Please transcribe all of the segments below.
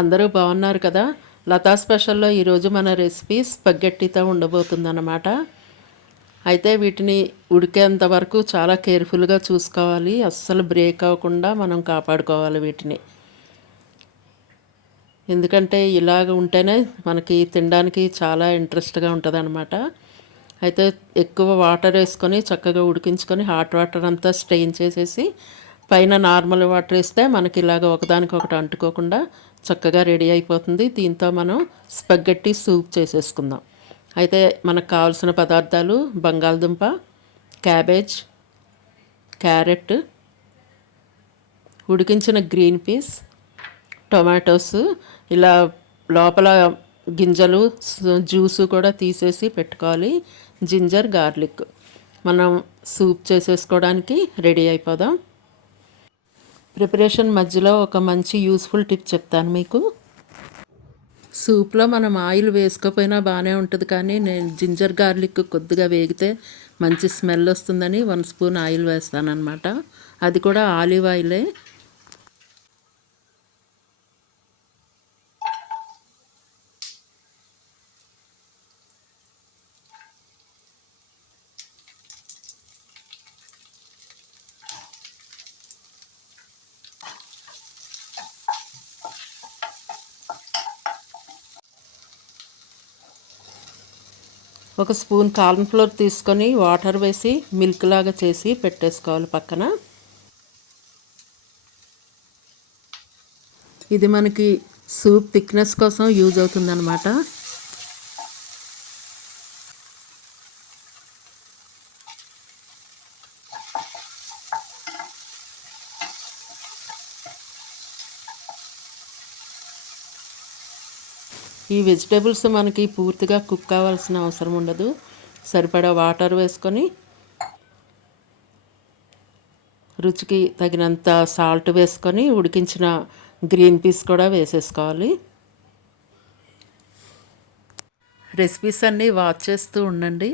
అందరూ బాగున్నారు కదా. లతా స్పెషల్లో ఈరోజు మన రెసిపీ స్పగెట్టీతో ఉండబోతుందన్నమాట. అయితే వీటిని ఉడికేంత వరకు చాలా కేర్ఫుల్గా చూసుకోవాలి. అస్సలు బ్రేక్ అవ్వకుండా మనం కాపాడుకోవాలి వీటిని. ఎందుకంటే ఇలాగ ఉంటేనే మనకి తినడానికి చాలా ఇంట్రెస్ట్గా ఉంటుంది. అయితే ఎక్కువ వాటర్ వేసుకొని చక్కగా ఉడికించుకొని హాట్ వాటర్ అంతా స్ట్రెయిన్ చేసేసి పైన నార్మల్ వాటర్ వేస్తే మనకి ఇలాగ ఒకదానికొకటి అంటుకోకుండా చక్కగా రెడీ అయిపోతుంది. దీంతో మనం స్పగెట్టి సూప్ చేసేసుకుందాం. అయితే మనకు కావాల్సిన పదార్థాలు బంగాళదుంప, క్యాబేజ్, క్యారెట్, ఉడికించిన గ్రీన్ పీస్, టొమాటోస్, ఇలా లోపల గింజలు జ్యూసు కూడా తీసేసి పెట్టుకోవాలి. Ginger, garlic. మనం సూప్ చేసేసుకోవడానికి రెడీ అయిపోదాం. ప్రిపరేషన్ మధ్యలో ఒక మంచి యూస్ఫుల్ టిప్ చెప్తాను మీకు. సూప్లో మనం ఆయిల్ వేసుకోకపోయినా బాగానే ఉంటుంది, కానీ నేను జింజర్ గార్లిక్ కొద్దిగా వేగితే మంచి స్మెల్ వస్తుందని 1 స్పూన్ ఆయిల్ వేస్తానన్నమాట. అది కూడా ఆలివ్ ఆయిలే. ఒక స్పూన్ కార్న్ ఫ్లోర్ తీసుకొని వాటర్ వేసి మిల్క్ లాగా చేసి పెట్టేసుకోవాలి పక్కన. ఇది మనకి సూప్ థిక్నెస్ కోసం యూజ్ అవుతుందన్నమాట. ఈ వెజిటేబుల్స్ మనకి పూర్తిగా కుక్ కావాల్సిన అవసరం ఉండదు. సరిపడా వాటర్ వేసుకొని రుచికి తగినంత సాల్ట్ వేసుకొని ఉడికించిన గ్రీన్ పీస్ కూడా వేసేసుకోవాలి. రెసిపీస్ అన్నీ వాచ్ చేస్తూ ఉండండి.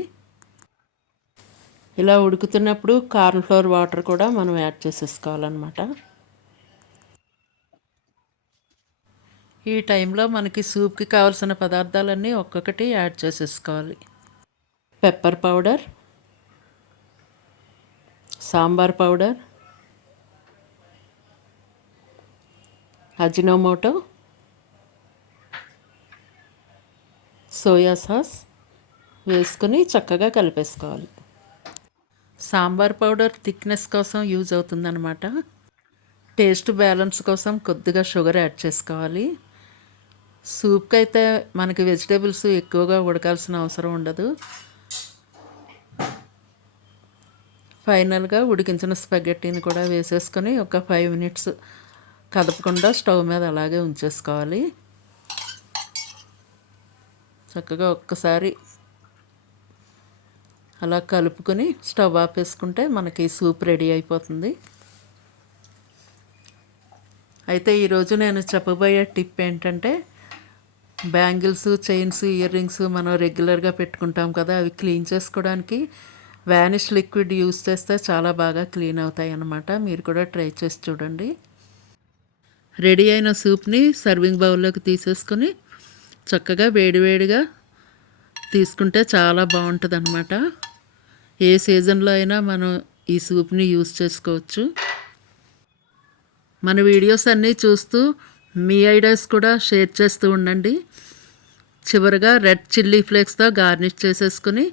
ఇలా ఉడుకుతున్నప్పుడు కార్న్ ఫ్లోర్ వాటర్ కూడా మనం యాడ్ చేసేసుకోవాలన్నమాట. ఈ టైంలో మనకి సూప్కి కావాల్సిన పదార్థాలన్నీ ఒక్కొక్కటి యాడ్ చేసేసుకోవాలి. Pepper powder, sambar powder, Ajinomoto, soya sauce వేసుకొని చక్కగా కలిపేసుకోవాలి. సాంబార్ పౌడర్ థిక్నెస్ కోసం యూజ్ అవుతుందన్నమాట. టేస్ట్ బ్యాలెన్స్ కోసం కొద్దిగా షుగర్ యాడ్ చేసుకోవాలి. సూప్కి అయితే మనకి వెజిటేబుల్స్ ఎక్కువగా ఉడకాల్సిన అవసరం ఉండదు. ఫైనల్గా ఉడికించిన స్పగెట్టీని కూడా వేసేసుకొని ఒక 5 మినిట్స్ కదపకుండా స్టవ్ మీద అలాగే ఉంచేసుకోవాలి. చక్కగా ఒక్కసారి అలా కలుపుకొని స్టవ్ ఆపేసుకుంటే మనకి సూప్ రెడీ అయిపోతుంది. అయితే ఈరోజు నేను చెప్పబోయే టిప్ ఏంటంటే, బ్యాంగిల్స్, చైన్స్, ఇయర్ రింగ్స్ మనం రెగ్యులర్గా పెట్టుకుంటాం కదా, అవి క్లీన్ చేసుకోవడానికి వానిష్ లిక్విడ్ యూస్ చేస్తే చాలా బాగా క్లీన్ అవుతాయి అన్నమాట. మీరు కూడా ట్రై చేసి చూడండి. రెడీ అయిన సూప్ని సర్వింగ్ బౌల్లోకి తీసేసుకొని చక్కగా వేడివేడిగా తీసుకుంటే చాలా బాగుంటుంది అన్నమాట. ఏ సీజన్లో అయినా మనం ఈ సూప్ని యూస్ చేసుకోవచ్చు. మన వీడియోస్ అన్నీ చూస్తూ మీ ఐడియాస్ కూడా షేర్ చేస్తూ ఉండండి. చివరిగా రెడ్ చిల్లీ ఫ్లేక్స్తో గార్నిష్ చేసేసుకుని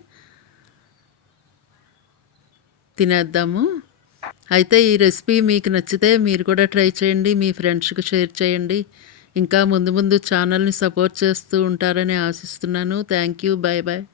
తినేద్దాము. అయితే ఈ రెసిపీ మీకు నచ్చితే మీరు కూడా ట్రై చేయండి, మీ ఫ్రెండ్స్కి షేర్ చేయండి. ఇంకా ముందు ముందు ఛానల్ని సపోర్ట్ చేస్తూ ఉంటారని ఆశిస్తున్నాను. Thank you. Bye bye.